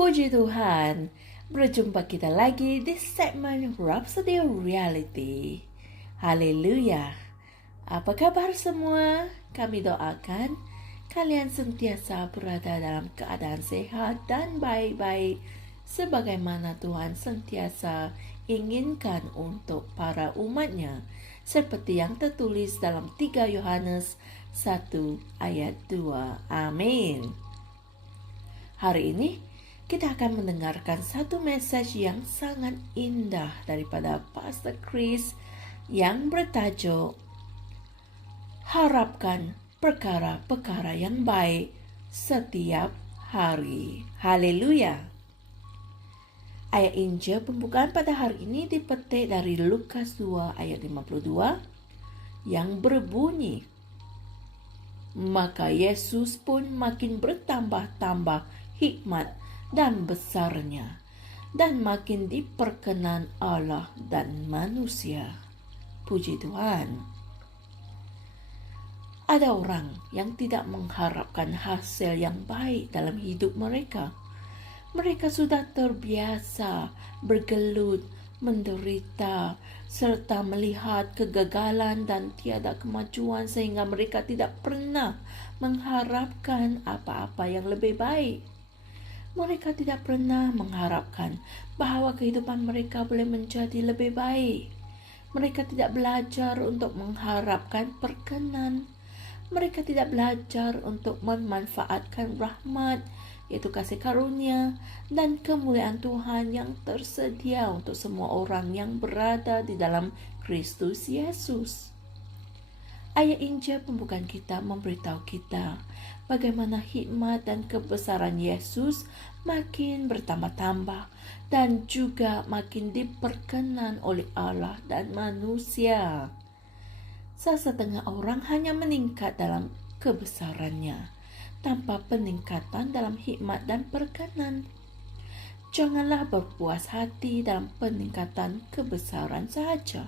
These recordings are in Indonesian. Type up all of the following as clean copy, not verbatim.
Puji Tuhan, berjumpa kita lagi di segmen Rhapsody Reality. Haleluya. Apa kabar semua? Kami doakan kalian sentiasa berada dalam keadaan sehat dan baik-baik, sebagaimana Tuhan sentiasa inginkan untuk para umatnya, seperti yang tertulis dalam 3 Yohanes 1 ayat 2. Amin. Hari ini kita akan mendengarkan satu message yang sangat indah daripada Pastor Chris yang bertajuk Harapkan perkara-perkara yang baik setiap hari. Haleluya. Ayat Injil pembukaan pada hari ini dipetik dari Lukas 2 ayat 52 yang berbunyi, maka Yesus pun makin bertambah-tambah hikmat dan besarnya, dan makin diperkenan Allah dan manusia. Puji Tuhan. Ada orang yang tidak mengharapkan hasil yang baik dalam hidup mereka. Mereka sudah terbiasa bergelut, menderita, serta melihat kegagalan dan tiada kemajuan, sehingga mereka tidak pernah mengharapkan apa-apa yang lebih baik. Mereka tidak pernah mengharapkan bahawa kehidupan mereka boleh menjadi lebih baik. Mereka tidak belajar untuk mengharapkan perkenan. Mereka tidak belajar untuk memanfaatkan rahmat, yaitu kasih karunia dan kemuliaan Tuhan yang tersedia untuk semua orang yang berada di dalam Kristus Yesus. Ayat Injil pembukaan kita memberitahu kita bagaimana hikmat dan kebesaran Yesus makin bertambah-tambah dan juga makin diperkenan oleh Allah dan manusia. Setengah orang hanya meningkat dalam kebesarannya tanpa peningkatan dalam hikmat dan perkenan. Janganlah berpuas hati dalam peningkatan kebesaran sahaja.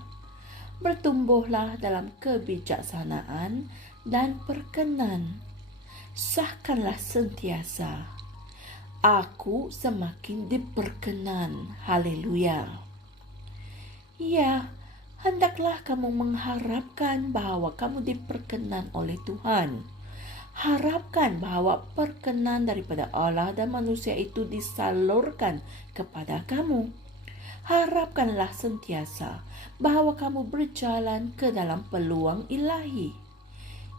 Bertumbuhlah dalam kebijaksanaan dan perkenan. Sahkanlah sentiasa, aku semakin diperkenan. Haleluya. Ya, hendaklah kamu mengharapkan bahawa kamu diperkenan oleh Tuhan. Harapkan bahawa perkenan daripada Allah dan manusia itu disalurkan kepada kamu. Harapkanlah sentiasa bahawa kamu berjalan ke dalam peluang ilahi.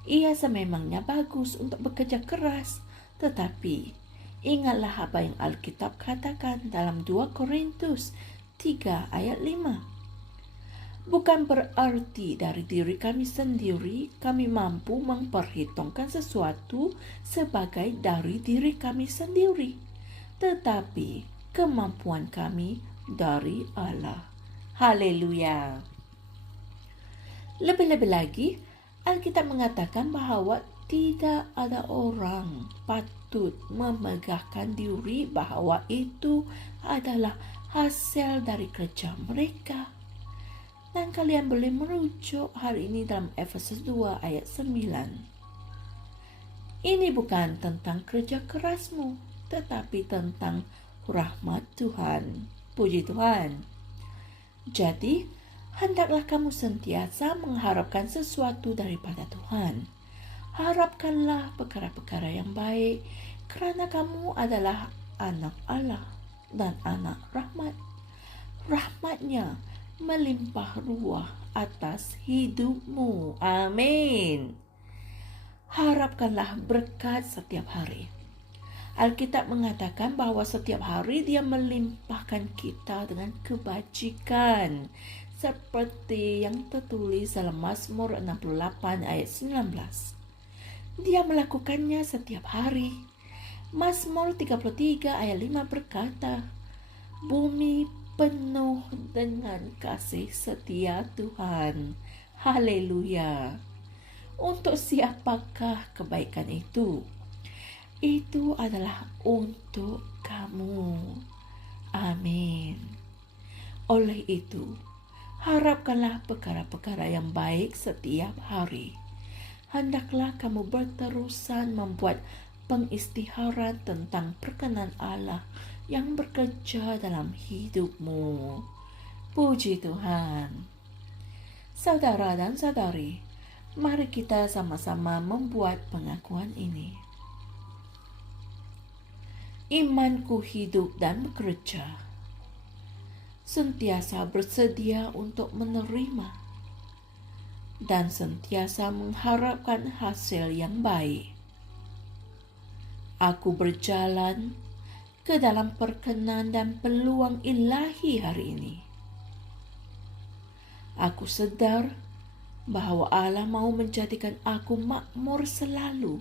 Ia sememangnya bagus untuk bekerja keras, tetapi ingatlah apa yang Alkitab katakan dalam 2 Korintus 3 ayat 5. Bukan berarti dari diri kami sendiri kami mampu memperhitungkan sesuatu sebagai dari diri kami sendiri, tetapi kemampuan kami dari Allah. Haleluya. Lebih-lebih lagi, Alkitab mengatakan bahawa tidak ada orang patut memegahkan diri bahawa itu adalah hasil dari kerja mereka. Dan kalian boleh merujuk hari ini dalam Efesus 2 ayat 9. Ini bukan tentang kerja kerasmu, tetapi tentang rahmat Tuhan. Puji Tuhan. Jadi, hendaklah kamu sentiasa mengharapkan sesuatu daripada Tuhan. Harapkanlah perkara-perkara yang baik, kerana kamu adalah anak Allah dan anak rahmat. Rahmatnya melimpah ruah atas hidupmu. Amin. Harapkanlah berkat setiap hari. Alkitab mengatakan bahawa setiap hari Dia melimpahkan kita dengan kebajikan, seperti yang tertulis dalam Mazmur 68 ayat 19. Dia melakukannya setiap hari. Mazmur 33 ayat 5 berkata, bumi penuh dengan kasih setia Tuhan. Haleluya. Untuk siapakah kebaikan itu? Itu adalah untuk kamu. Amin. Oleh itu, harapkanlah perkara-perkara yang baik setiap hari. Hendaklah kamu berterusan membuat pengistiharan tentang perkenan Allah yang bekerja dalam hidupmu. Puji Tuhan. Saudara dan saudari, mari kita sama-sama membuat pengakuan ini. Imanku hidup dan bekerja, sentiasa bersedia untuk menerima dan sentiasa mengharapkan hasil yang baik. Aku berjalan ke dalam perkenan dan peluang ilahi hari ini. Aku sadar bahwa Allah mau menjadikan aku makmur selalu,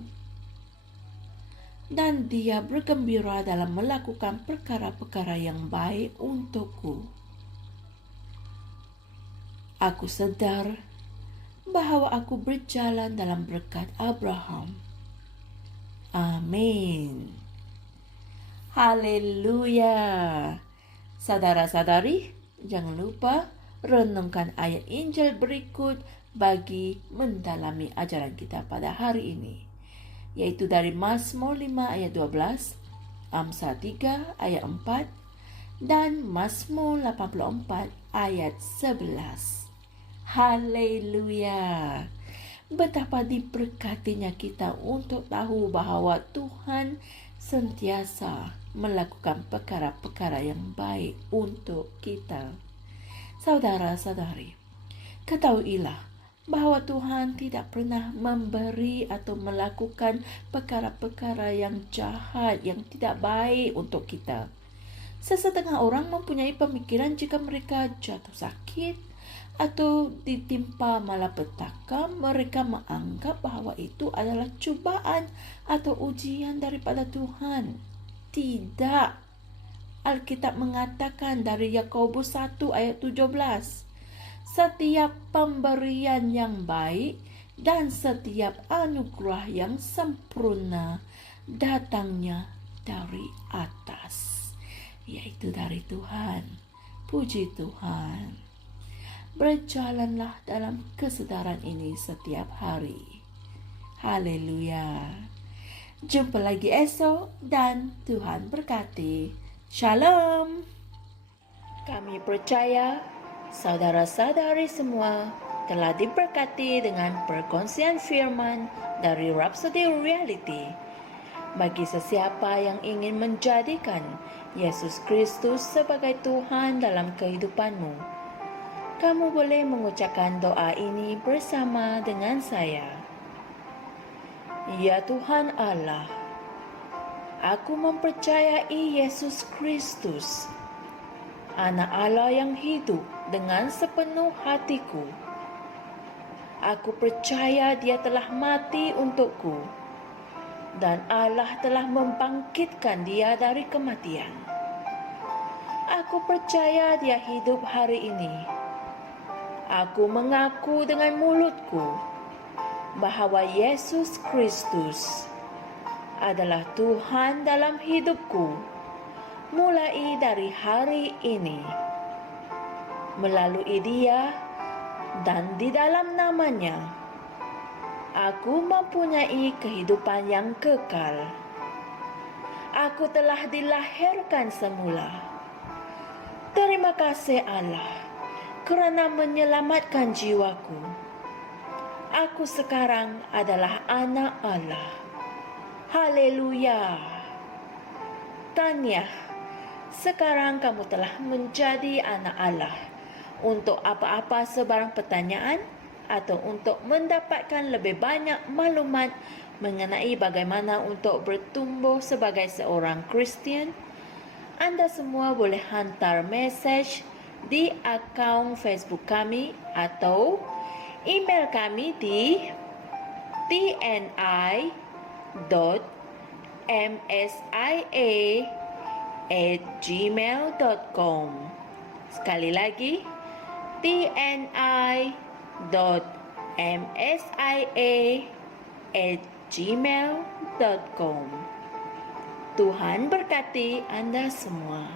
dan Dia bergembira dalam melakukan perkara-perkara yang baik untukku. Aku sadar bahwa aku berjalan dalam berkat Abraham. Amin. Haleluya. Saudara-saudari, jangan lupa renungkan ayat Injil berikut bagi mendalami ajaran kita pada hari ini, yaitu dari Mazmur 5 ayat 12, Amsal 3 ayat 4, dan Mazmur 84 ayat 11. Haleluya. Betapa diberkatinya kita untuk tahu bahwa Tuhan sentiasa melakukan perkara-perkara yang baik untuk kita. Saudara-saudari, ketahuilah bahwa Tuhan tidak pernah memberi atau melakukan perkara-perkara yang jahat, yang tidak baik untuk kita. Sesetengah orang mempunyai pemikiran jika mereka jatuh sakit atau ditimpa malapetaka, mereka menganggap bahwa itu adalah cubaan atau ujian daripada Tuhan. Tidak. Alkitab mengatakan dari Yakobus 1 ayat 17, setiap pemberian yang baik dan setiap anugerah yang sempurna datangnya dari atas, yaitu dari Tuhan. Puji Tuhan. Berjalanlah dalam kesedaran ini setiap hari. Haleluya. Jumpa lagi esok dan Tuhan berkati. Shalom. Kami percaya saudara-saudari semua telah diberkati dengan perkongsian firman dari Rhapsody Reality. Bagi sesiapa yang ingin menjadikan Yesus Kristus sebagai Tuhan dalam kehidupanmu, kamu boleh mengucapkan doa ini bersama dengan saya. Ya Tuhan Allah, aku mempercayai Yesus Kristus, Anak Allah yang hidup dengan sepenuh hatiku. Aku percaya Dia telah mati untukku, dan Allah telah membangkitkan Dia dari kematian. Aku percaya Dia hidup hari ini. Aku mengaku dengan mulutku bahwa Yesus Kristus adalah Tuhan dalam hidupku mulai dari hari ini. Melalui Dia dan di dalam nama-Nya, aku mempunyai kehidupan yang kekal. Aku telah dilahirkan semula. Terima kasih Allah kerana menyelamatkan jiwaku. Aku sekarang adalah anak Allah. Haleluya. Tanya, sekarang kamu telah menjadi anak Allah. Untuk apa-apa sebarang pertanyaan atau untuk mendapatkan lebih banyak maklumat mengenai bagaimana untuk bertumbuh sebagai seorang Kristian, Anda semua boleh hantar mesej di akaun Facebook kami atau email kami di tni.msia@gmail.com. Sekali lagi, tni.msia@gmail.com. Tuhan berkati Anda semua.